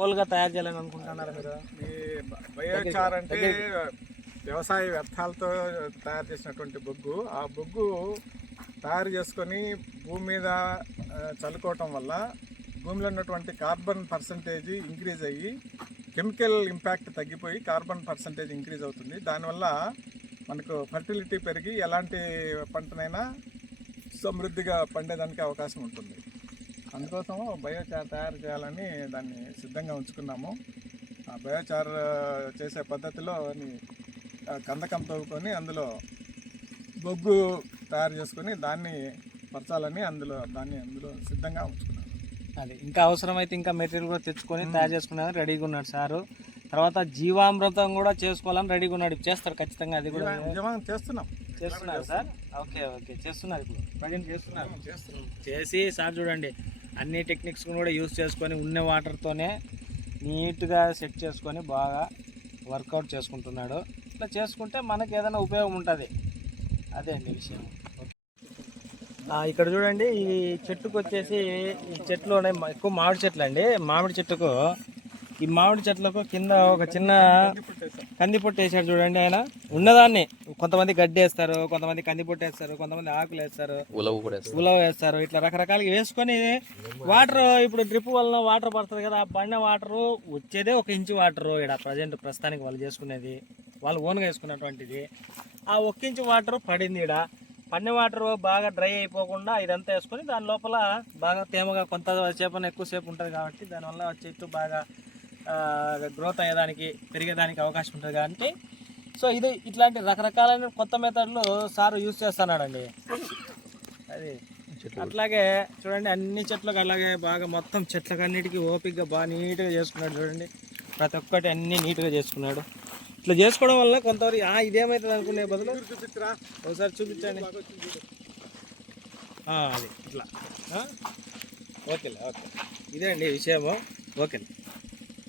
కోల్గా తయారు చేయాలని అనుకుంటున్నారు మీరు? ఈ బయోచార్ అంటే వ్యవసాయ వ్యర్థాలతో తయారు చేసినటువంటి బొగ్గు. ఆ బొగ్గు తయారు చేసుకొని భూమి మీద చల్లుకోవటం వల్ల భూమిలో ఉన్నటువంటి కార్బన్ పర్సంటేజ్ ఇంక్రీజ్ అయ్యి కెమికల్ ఇంపాక్ట్ తగ్గిపోయి కార్బన్ పర్సంటేజ్ ఇంక్రీజ్ అవుతుంది. దానివల్ల మనకు ఫర్టిలిటీ పెరిగి ఎలాంటి పంటనైనా సమృద్ధిగా పండేదానికి అవకాశం ఉంటుంది. అందుకోసం బయోచార్ తయారు చేయాలని దాన్ని సిద్ధంగా ఉంచుకున్నాము. ఆ బయోచార్ చేసే పద్ధతిలో కందకం తవ్వుకొని అందులో బొగ్గు తయారు చేసుకొని దాన్ని పరచాలని అందులో దాన్ని అందులో సిద్ధంగా ఉంచుకున్నాము. అది ఇంకా అవసరమైతే ఇంకా మెటీరియల్ కూడా తెచ్చుకొని తయారు చేసుకునేది రెడీగా ఉన్నాడు సారు. తర్వాత జీవామృతం కూడా చేసుకోవాలని రెడీగా ఉన్నాడు. చేస్తారు ఖచ్చితంగా అది కూడా. చేస్తున్నాం. చేస్తున్నారు సార్? Okay okay. చేస్తున్నారు ఇప్పుడు. ప్రజెంట్ చేస్తున్నారు. చేస్తున్నాం. చేసి సార్ చూడండి అన్ని టెక్నిక్స్ కూడా యూస్ చేసుకొని ఉన్న వాటర్తోనే నీట్గా సెట్ చేసుకొని బాగా వర్కౌట్ చేసుకుంటున్నాడు. ఇట్లా చేసుకుంటే మనకి ఏదైనా ఉపయోగం ఉంటుంది. అదే అండి విషయం. ఇక్కడ చూడండి ఈ చెట్టుకు వచ్చేసి ఈ చెట్లు ఎక్కువ మామిడి చెట్లు అండి మామిడి చెట్టుకు ఈ మామిడి చెట్లకు కింద ఒక చిన్న కంది పొట్టు వేసాడు చూడండి ఆయన. ఉన్నదాన్ని. కొంతమంది గడ్డి వేస్తారు కొంతమంది కంది పొట్టు వేస్తారు కొంతమంది ఆకులు వేస్తారు ఉలవ వేస్తారు. ఇట్లా రకరకాలుగా వేసుకొని వాటర్ ఇప్పుడు డ్రిప్ వలన వాటర్ పడుతుంది కదా ఆ పడిన వాటర్ వచ్చేదే ఒక ఇంచు వాటర్ ఇక్కడ ప్రజెంట్ ప్రస్తుతానికి వాళ్ళు చేసుకునేది వాళ్ళు ఓన్గా వేసుకున్నటువంటిది. ఆ ఒక ఇంచు వాటర్ పడింది ఇక్కడ పడిన వాటర్ బాగా డ్రై అయిపోకుండా ఇదంతా వేసుకొని దాని లోపల బాగా తేమగా కొంత సేపు ఎక్కువసేపు ఉంటుంది కాబట్టి దానివల్ల చెట్టు బాగా గ్రోత్ అయ్యేదానికి పెరిగేదానికి అవకాశం ఉంటుంది కాబట్టి. సో ఇది ఇట్లాంటి రకరకాలైన కొత్త మెథడ్లు సార్ యూస్ చేస్తున్నాడండి. అది. అట్లాగే చూడండి అన్ని చెట్లకు అలాగే బాగా మొత్తం చెట్లకు అన్నిటికీ ఓపికగా బాగా నీట్గా చేసుకున్నాడు చూడండి. ప్రతి ఒక్కటి అన్ని నీట్గా చేసుకున్నాడు. ఇట్లా చేసుకోవడం వల్ల కొంతవరకు ఆ ఇదేమవుతుంది అనుకునే బదులు ఒకసారి చూపించండి. అది. ఇట్లా? ఓకేలే ఓకే. ఇదే అండి విషయము. ఓకే